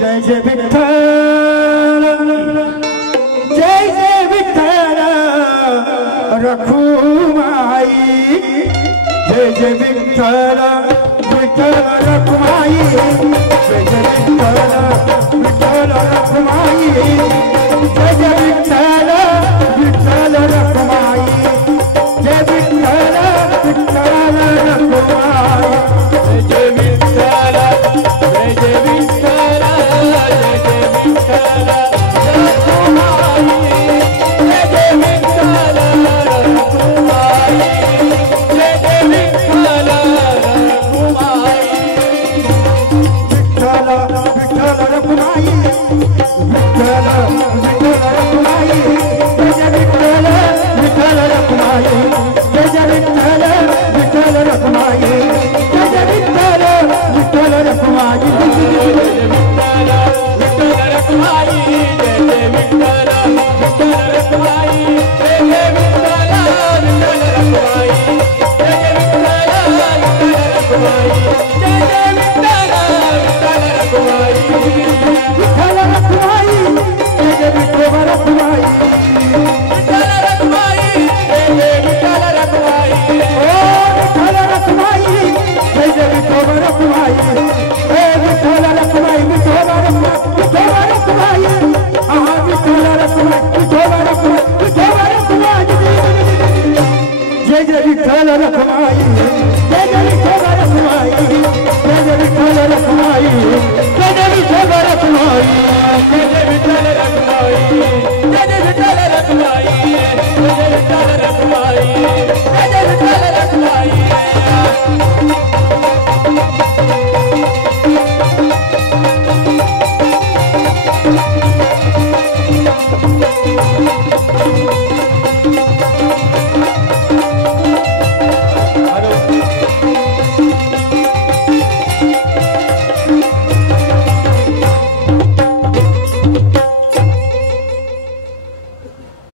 जय जय Vitthal जय जय Vitthal Rakhumai जय जय Vitthal Vitthal Rakhumai जय जय Vitthal Vitthal Rakhumai जय जय Vitthal Vitthal Rakhumai जय Vitthal Vitthal Rakhumai जय जय Vitthal जय जय Vitthal जय जय Vitthal Rakhumai जय जय Vitthal Rakhumai जय जय Vitthal Rakhumai Vitthal Vitthal Rakhumai Vitthal Vitthal Rakhumai जय जय Vitthal Vitthal Rakhumai जय जय Vitthal Vitthal Rakhumai जय जय Vitthal Vitthal Rakhumai जय जय Vitthal Vitthal Rakhumai जय जय Vitthal Vitthal Rakhumai जय जय Vitthal Vitthal Rakhumai जय जय Vitthal Vitthal Rakhumai जय जय Vitthal Vitthal Rakhumai Vitthal Rakhumai जय जय Vitthal Rakhumai Vitthal Rakhumai जय जय Vitthal Rakhumai ओ Vitthal Rakhumai जय जय Vitthal Rakhumai